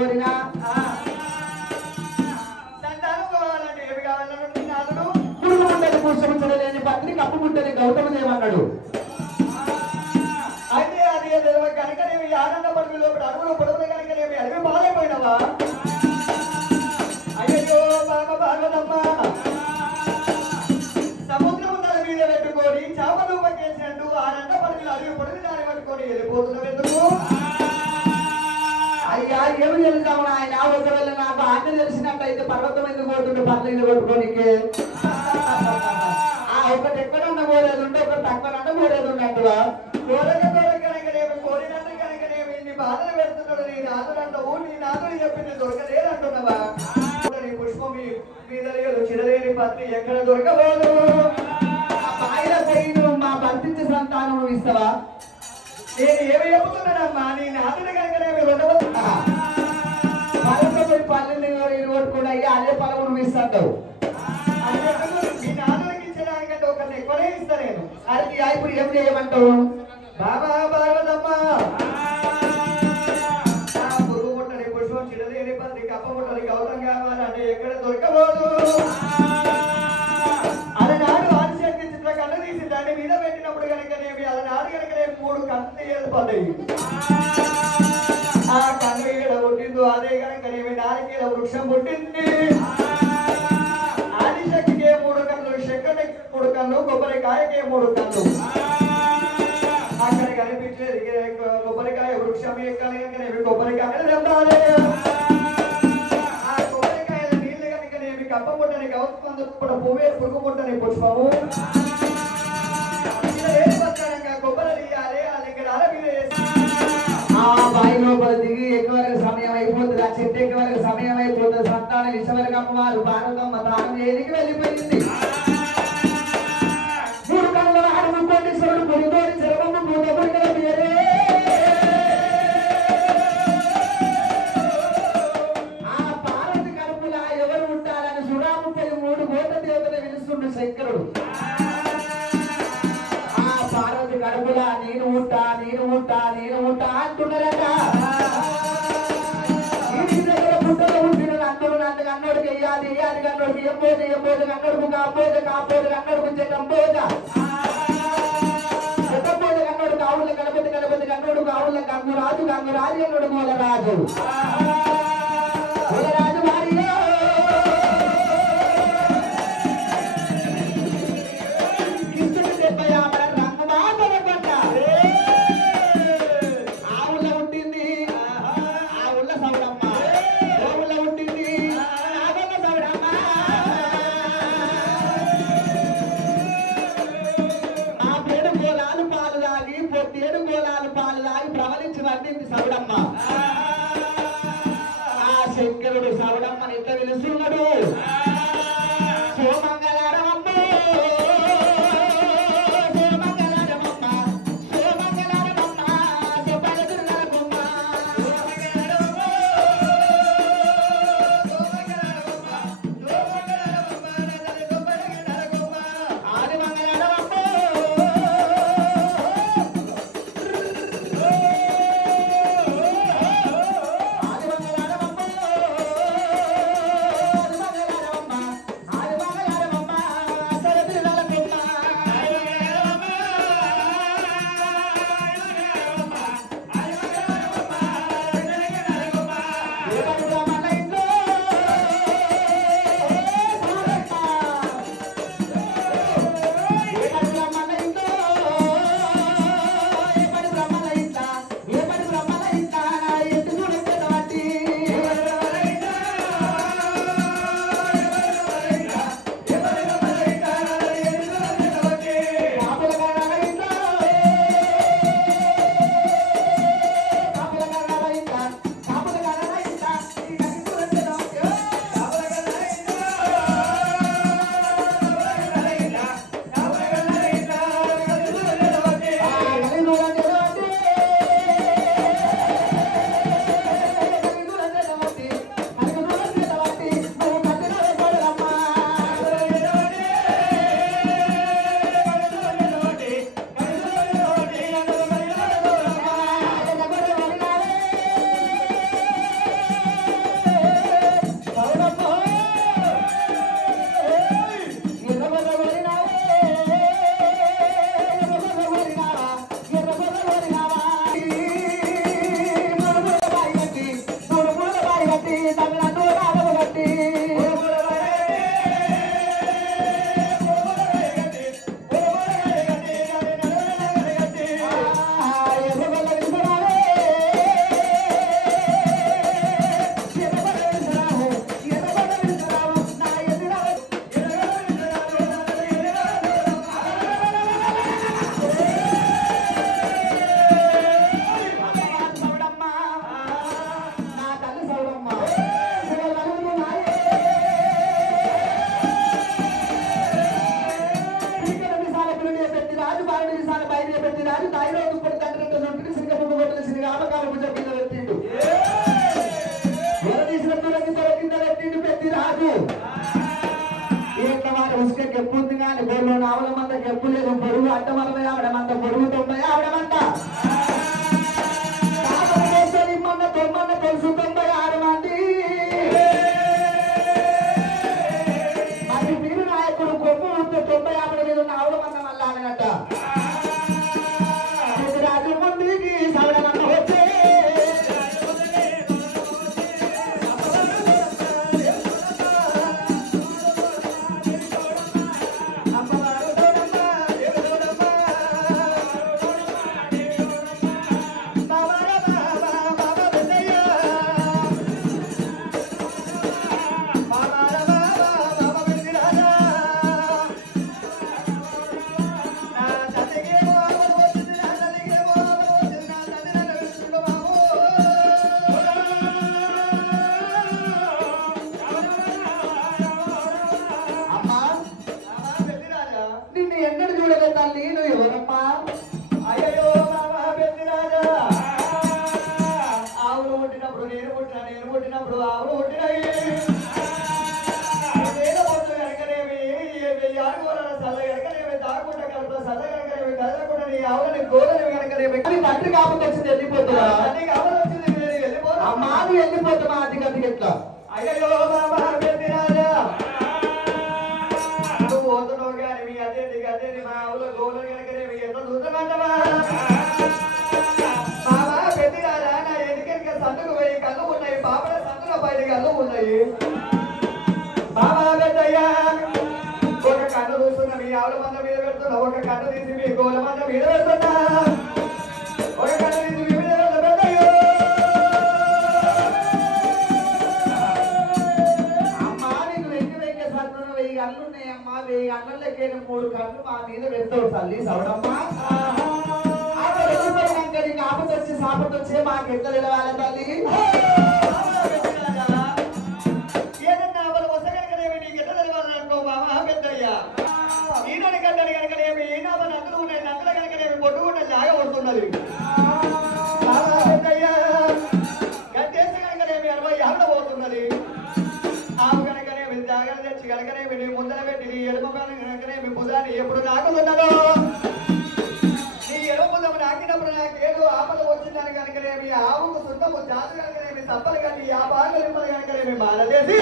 కోరినా కూర్చోలేని పత్ని కప్పు ముట్టని గౌతమదేవన్నాడు. అయితే అది కనుకనేమి ఆనంద పడుగు లోపల అడుగులో పొడవులు కనుకనేమి అడవి పాలైపోయినావా? అయ్యో బాబా భాగవతమ్మ సముద్రం తల మీద పెట్టుకొని చేపలు పట్టేసినట్టు ఆనంద పడుగులు అడవి పొడవు దాన్ని పట్టుకొని వెళ్ళిపోతున్నావు ఎందుకు? అయ్యా ఏమి తెలుసాము ఆయన ఒకవేళ నాకు ఆజ్ఞ తెలిసినట్టయితే పర్వతం ఎందుకు పోతుంటే పర్లేదు కొట్టుకోనికి ఒకటి ఎక్కడన్నా పోలేదు ఉంటే ఒకటి తక్కువ పోలేదు ఉన్నట్టుగా కోరినట్టు కనుకనేమి నీ బాధలు పెడుతున్నాడు. నీ నాదుడు అంటావు, నీ నాదుడు చెప్పింది దొరకలేదు అంటున్నావా? నీ పుష్పం మీద లేదు చిరలేని పత్రి ఎక్కడ దొరకబోదు. ఆయన పోయి మా భర్తించే సంతానం ఇస్తావా? నేను ఏమి చెబుతున్నానమ్మా, నీ నాదుడు కనుకనేమి ఉండబోతున్నా పల్లెలు కూడా అయ్యా అదే పొలం నువ్వు ఇస్తావు. మీ నాదుడికి ఇచ్చడానికంటే ఒకరిని ఎక్కువనే ఇస్తా నేను. అది ఇప్పుడు ఏం చేయమంటావు? బాబా భాగవతమ్మ పురుగు ముట్టని పుష్పం చిరలేని పత్రి కప్ప ముట్టని గౌతం కావాలంటే ఎక్కడ దొరకబోదు. అలనాడు ఆదిశక్తి చిత్ర కన్ను తీసి దాని మీద పెట్టినప్పుడు కనుకనేమి అలనాడు కనుకనేమి 3 కన్ను ఏర్పడ్డాయి. ఆ కన్ను ఇక్కడ పుట్టిందో అదే కనుకనేమి నారికేల వృక్షం పుట్టింది. ఆదిశక్తికి 3 కన్నులు, శంకరుడికి 3 కన్నులు, కొబ్బరికాయకి 3 కన్నులు. అక్కడ కనిపించేది కొబ్బరికాయ వృక్షం ఎక్కాలి కనుకనేమి కొబ్బరికాయలు తెంపాలి. ఆ కొబ్బరికాయల నీళ్లు కనుకనేమి కప్ప ముట్టని గౌతమ కూడా పువ్వే పురుగు ముట్టని పుష్పము కొబ్బరి తీయాలి. ఇక్కడ ఆ బాయి లోపల దిగి ఎక్కువ సమయం అయిపోతుంది. ఆ చెట్టు ఎక్కువ సమయం అయిపోతుంది. సంతానం ఇష్టవరకు అమ్మవారు భారతమ్మ తాను ఏదికి వెళ్ళిపోయింది. 3 కళ్ళ అడుగు కోటేశ్వరుడు పొడితోడి చెరవమ్మ మూత పొడికల పేరే ఆ పార్వతి కడుపులా ఎవరు ఉంటారని సురాము 3 కోట దేవతలు పిలుస్తుండు శంకరుడు. ఆ పార్వతి కడుపులా నేను ఉంటా నేను ఉంటా నేను ఉంటా అంటున్నారట. పుట్టలో ఉంటున్న అన్నోడు నన్ను అన్నోడికి వెయ్యాలి వెయ్యాలి అన్నోడికి ఎంబోదు ఎంబోదు అన్నోడుకు కాపోదు కాపోదు అన్నోడుకు చెట్టంబోద చెట్టంబోదు అన్నోడు కావుల గణపతి గణపతి అన్నోడు కావుల గంగు రాజు అన్నోడు మూలరాజు మూలరాజు భార్య కృష్ణుడు 70 రంగు మాటల పంట ఆవుల ఉంటుంది. ఆవుల సౌడమ్మ ఆవుల ఉంటుంది. ఆవుల సౌడమ్మ ఆ 7 గోళాలు పాలు తాగి 7 గోళాలు పాలు తాగి ప్రవలించి వండింది సౌడమ్మ. ఆ శంకరుడు సౌడమ్మని ఎట్లా పిలుస్తున్నాడు? సోమంగళారమ్మ సోమంగళారమ్మ సోమంగళారమ్మ చెప్పలదుర్గమ్మ ఆది మంగళారమ్మ ఆది మంగళారమ్మ ఆది మంగళారమ్మ ఆది మంగళారమ్మ సంపలు కానీ ఆ బాగా నింపలు కనుక మారదేసి